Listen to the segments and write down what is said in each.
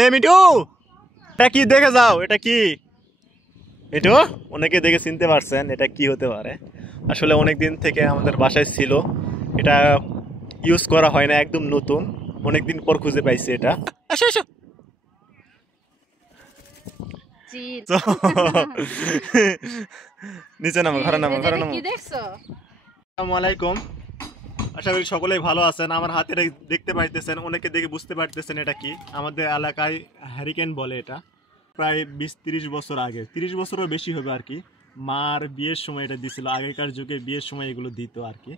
এ মিঠু, এটা কি দেখে যাও? এটা কি? মিঠু, অনেকে দেখে চিনতে পারছেন এটা কি হতে পারে? আসলে অনেক দিন থেকে আমাদের বাসায় ছিল, এটা ইউজ করা হয় না, একদম নতুন। অনেকদিন পর খুঁজে পাইছি এটা। আসো আসো। তো নিচে নামো, ঘরে নামো, ঘরে নামো। আসসালামু আলাইকুম, আশা করি সকলেই ভালো আছেন। আমার হাতে এটা দেখতে পাইতেছেন, অনেকে দেখে বুঝতে পারতেছেন এটা কি। আমাদের এলাকায় হ্যারিকেন বলে এটা। প্রায় 20-30 বছর আগে, 30 বছরও বেশি হবে আর কি। মার বিয়ের সময় এটা দিছিল, আগেকার যুগে বিয়ের সময় এগুলো দিত আর কি।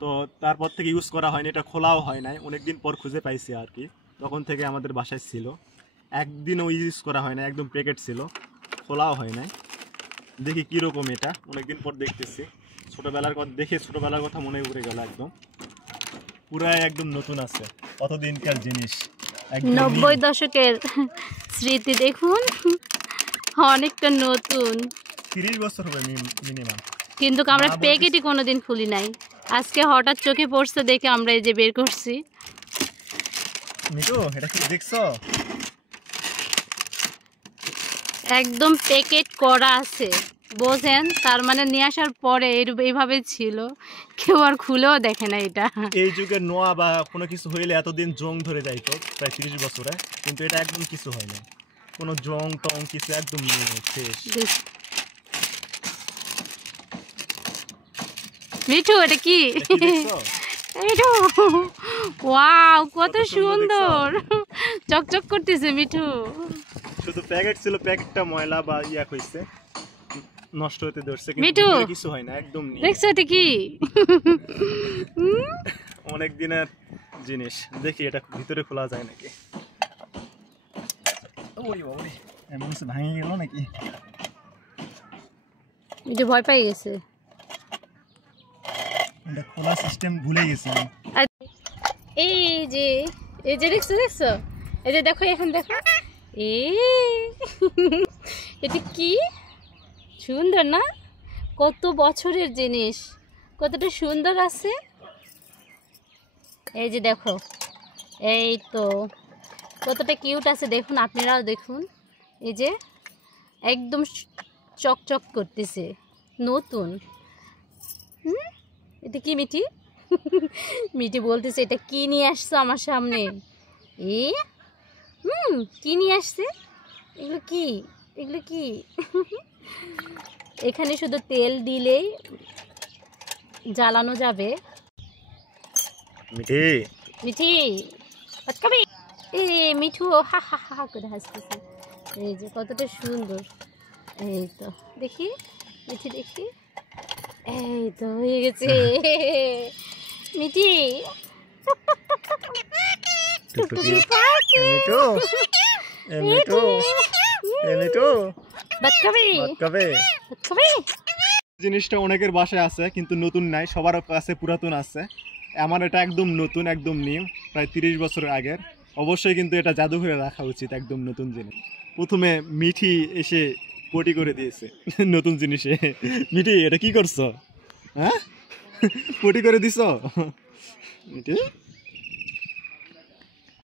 তো তারপর থেকে ইউজ করা হয়নি, এটা খোলাও হয় নাই, অনেকদিন পর খুঁজে পাইছি আর কি। তখন থেকে আমাদের বাসায় ছিল, একদিনও ইউজ করা হয় না, একদম প্যাকেট ছিল, খোলাও হয় নাই। দেখি কীরকম এটা, অনেকদিন পর দেখতেছি। ছোটোবেলার কথা দেখে ছোটোবেলার কথা মনে পড়ে গেল একদম। পুরাই একদম নতুন আছে, কতদিনকার জিনিস। 90 দশকের স্মৃতি দেখুন, অনেকটা নতুন। 30 বছর হবে মিনিমাম, কিন্তু আমরা প্যাকেটই কোনোদিন খুলি নাই। আজকে হঠাৎ চোখে পড়ছে দেখে আমরা এই যে বের করছি। মিঠু, এটা কি দেখছো? একদম প্যাকেট করা আছে, বোঝেন? তার মানে নিয়ে আসার পরে এইভাবে ছিল, কেউ আর খুলেও দেখে না এটা। এই যুগের নোয়া বা কোনো কিছু হইলে এতদিন জং ধরে যাইতো, প্রায় 30 বছরে। কিন্তু এটা একদম কিছু হয় না, কোনো জং টং কিছু একদম শেষ। মিঠু, এটা কি? মিঠু, ওয়াও, কত সুন্দর চকচক করতেছে মিঠু। শুধু প্যাকেট ছিল, প্যাকেটটা ময়লা বা ইয়া হইছে, নষ্ট হতে ধরছে, মিঠু কিন্তু কিছু হয় না, একদম নেই। দেখছো এটা কি? অনেক দিনের জিনিস। দেখি এটা ভিতরে খোলা যায় নাকি। ওরে বাবা, এমন সে ভাঙে গেল নাকি? মিঠু ভয় পেয়ে গেছে, এটা খোলা সিস্টেম ভুলে গেছি। এই যে দেখছো দেখছো, এই যে দেখো, এখন দেখো, এটা কি সুন্দর না? কত বছরের জিনিস, কতটা সুন্দর আছে। এই যে দেখো, এই তো কতটা কিউট আছে দেখুন, আপনারাও দেখুন। এই যে একদম চকচক করতেছে, নতুন। এটা কি মিঠি? মিঠি বলতেছে এটা কি নিয়ে আসছো আমার সামনে? কি নিয়ে আসছে? এগুলো কি? এগুলো কি? এখানে শুধু তেল দিলেই জ্বালানো যাবে। মিঠি, মিঠি কবি, মিঠু হা হা হা করে হাসতেছে। এই যে কতটা সুন্দর। এই তো দেখি মিঠি, দেখি, এই তো হয়ে গেছে মিঠি। জিনিসটা অনেকের বাসায় আছে কিন্তু নতুন নাই, সবার কাছে পুরাতন আছে। আমার এটা একদম নতুন, একদম নিউ, প্রায় 30 বছর আগের। অবশ্যই কিন্তু এটা জাদুঘরে রাখা উচিত, একদম নতুন জিনিস। প্রথমে মিঠি এসে পটি করে দিয়েছে নতুন জিনিসে। মিঠি, এটা কি করছো? হ্যাঁ, পটি করে দিছো মিঠি?